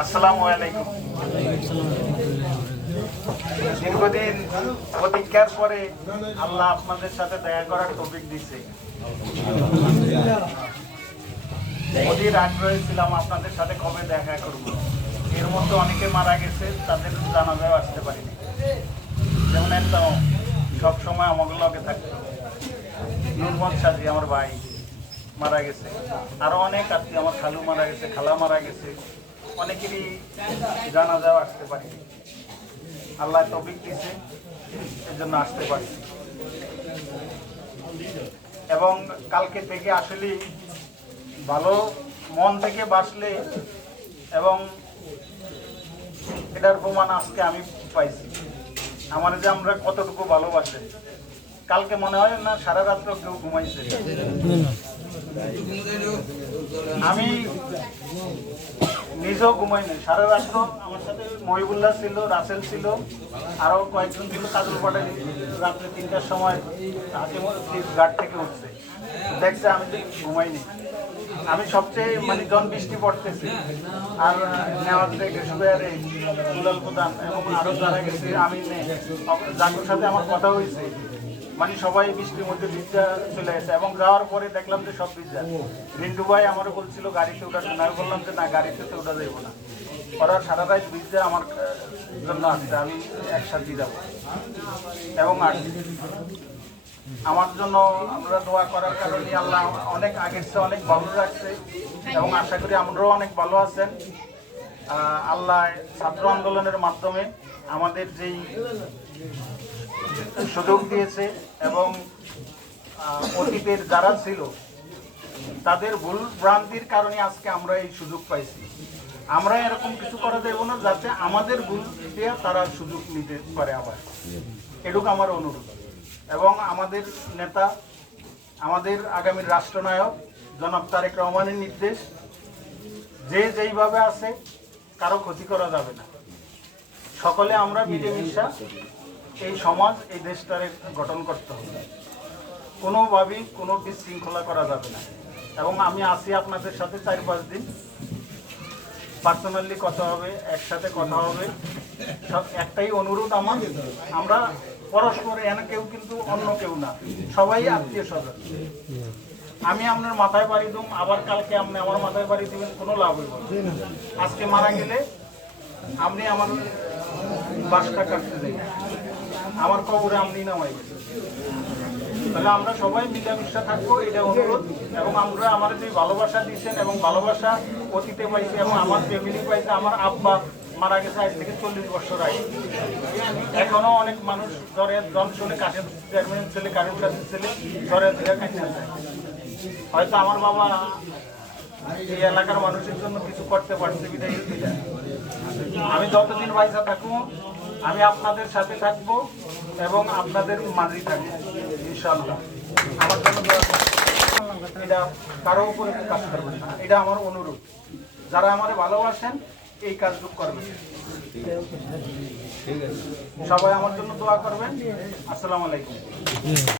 আসসালামু আলাইকুম। দীর্ঘদিন প্রতীক্ষার পরে আল্লাহ আপনাদের সাথে দেখা করার তৌফিক দিচ্ছে। অধীর আগ্রহে ছিলাম আপনাদের সাথে কবে দেখা করব। এর মধ্যে অনেকে মারা গেছে, তাদের জানাজাও আসতে পারিনি। যেমন একটা সবসময় আমার লগে থাকতো নুরমত সাজি, আমার ভাই মারা গেছে। আরো অনেক আত্মীয়, আমার খালু মারা গেছে, খালা মারা গেছে, অনেকেরই জানাজাও আসতে পারিনি। আল্লাহ তৌফিক দিয়েছে, এর জন্য আসতে পারছি। এবং কালকে থেকে আসলে ভালো মন থেকে বাসলে এবং এটার প্রমাণ আজকে আমি পাইছি আমার যে আমরা কতটুকু ভালোবাসে। কালকে মনে হয় না সারা রাত্র কেউ ঘুমাইছে। আমি নিজেও ঘুমাইনি সারা রাত্র। আমার সাথে মহিবুল্লাহ ছিল, রাসেল ছিল, আরো কয়েকজন ছিল। কাজল পাটালি রাত্রে 3টার সময় ঘাট থেকে উঠছে, দেখছে আমি ঘুমাইনি। আমি সবচেয়ে যখন বৃষ্টি পড়তেছে আর নেওয়াজ থেকে সুবেয়ারে দুলাল প্রধান এবং আরো যারা গেছে, আমি যাদের সাথে আমার কথা হয়েছে, সবাই বৃষ্টির মধ্যে ভিজা চলে গেছে। এবং যাওয়ার পরে দেখলাম যে সব ভিজা। রিন্টু ভাই আমারও বলছিল গাড়িতে ওঠার জন্য, আমি বললাম যে না, গাড়িতে তো ওঠা যাইব না। ওরা সারা রাত ভিজা আমার জন্য আসছে, আমি একসাথে যাব এবং আসছি। আমার জন্য আমরা দোয়া করার কারণে আল্লাহ অনেক আগের চেয়ে অনেক ভালো রাখছে এবং আশা করি আমরাও অনেক ভালো আছেন। আল্লাহ ছাত্র আন্দোলনের মাধ্যমে আমাদের যেই সুযোগ দিয়েছে এবং অতীতের যারা ছিল তাদের ভুল ভ্রান্তির কারণে আজকে আমরা এই সুযোগ পাইছি। আমরা এরকম কিছু করা দেব না যাতে আমাদের ভুল দিয়ে তারা সুযোগ নিতে পারে আবার। এটুকু আমার অনুরোধ। এবং আমাদের নেতা, আমাদের আগামীর রাষ্ট্রনায়ক জনাব তারেক রহমানের নির্দেশ, যে যেইভাবে আছে কারো ক্ষতি করা যাবে না। সকলে আমরা মিলেমিশা এই সমাজ, এই দেশটারে গঠন করতে হবে। কোনোভাবেই কোনো বিশৃঙ্খলা করা যাবে না। এবং আমি আসি আপনাদের সাথে 4-5 দিন, পার্সোনালি কথা হবে, একসাথে কথা হবে। সব একটাই অনুরোধ আমার, আমরা পরস্পর কেউ কিন্তু অন্য কেউ না, সবাই আত্মীয় স্বজন। আমি আপনার মাথায় বাড়ি দিম, আবার কালকে আপনি আমার মাথায় বাড়ি দিবেন, কোনো লাভ হইব না। আজকে মারা গেলে আপনি আমার বাসটা কাটতে দেবেন, আমার কবরে আপনি নামাইবেন। তাহলে আমরা সবাই মিলামিশা থাকবো, এটা অনুরোধ। এবং আমরা আমার যে ভালোবাসা দিচ্ছেন এবং ভালোবাসা অতীতে পাইছি এবং আমার ফ্যামিলি পাইছে। আমার আব্বা মারা গেছে আজ থেকে 40 বছর আগে। এখনো অনেক মানুষ জ্বরের জনশনে কাশের চেয়ারম্যান ছেলে, কারুর কাছে ছেলে জ্বরের দিকে কাছে যায়। হয়তো আমার বাবা এই এলাকার মানুষের জন্য কিছু করতে পারছে বিধায়। আমি যতদিন পয়সা থাকবো আমি আপনাদের সাথে থাকবো এবং আপনাদের মাঝেই থাকবো ইনশাআল্লাহ। আমার জন্য এটা কারো উপরে কাজ করবেন না, এটা আমার অনুরোধ। যারা আমারে ভালোবাসেন এই কাজটুকু করবেন। সবাই আমার জন্য দোয়া করবেন। আসসালামু আলাইকুম।